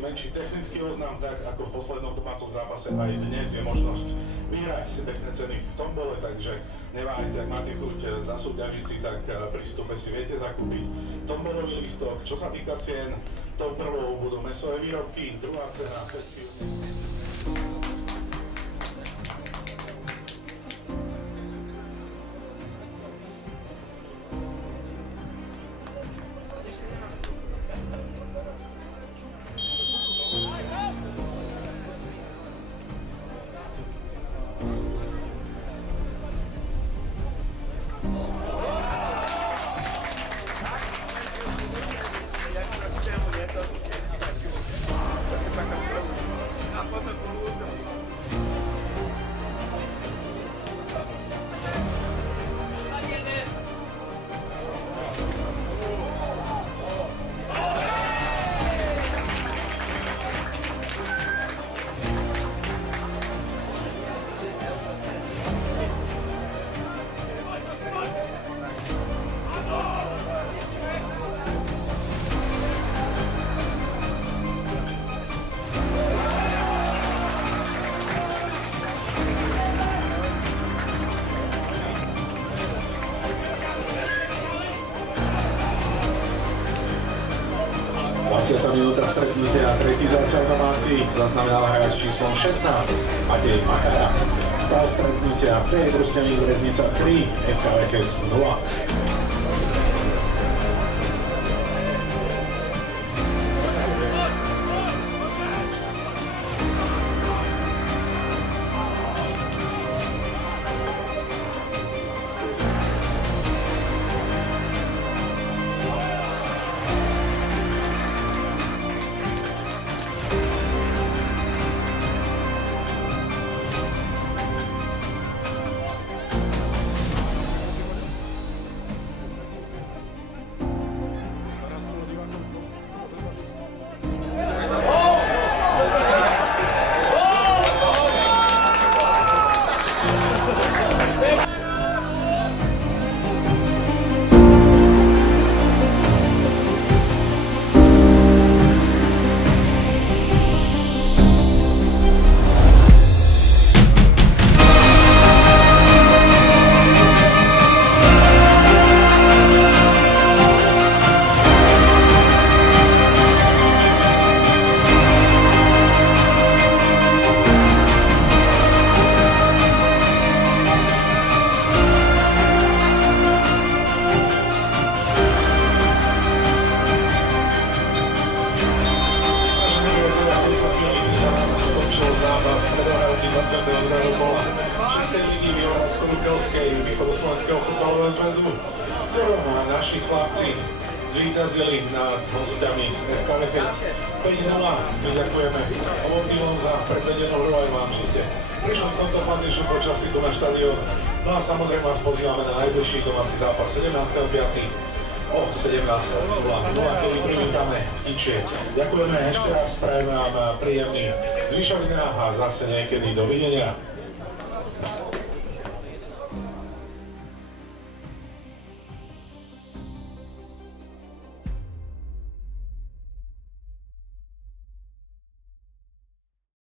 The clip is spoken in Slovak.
taký menší technický oznam, tak ako v poslednom domácom zápase aj dnes je možnosť vyhrať pekné ceny v tombole, takže neváhajte, ak máte chuť zasúťažiť si, tak pri vstupe si viete zakúpiť tombolový listok. Čo sa týka cien, tou prvou budú mäsové výrobky, druhá cena minúta stretnutia, tretí zásah domáci zaznamenal hráč číslom 16 Matej Makara. Stav stretnutia P. Brusňaník Breznica 3, FK Lekec 0. Východoslovenského futbalového zväzu, ktorom naši chlapci zvíťazili nad hostiami z FK Lekec 5-0. My ďakujeme obidvom za predvedenú hru aj vám, že ste prišli v tomto pandečnom počasí tu na štadión. No a samozrejme vás pozývame na najbližší domáci zápas 17.5. o 17.00, kedy privítame Ičie. Ďakujeme ešte raz, prajeme vám príjemný zvyšok dňa a zase niekedy dovidenia.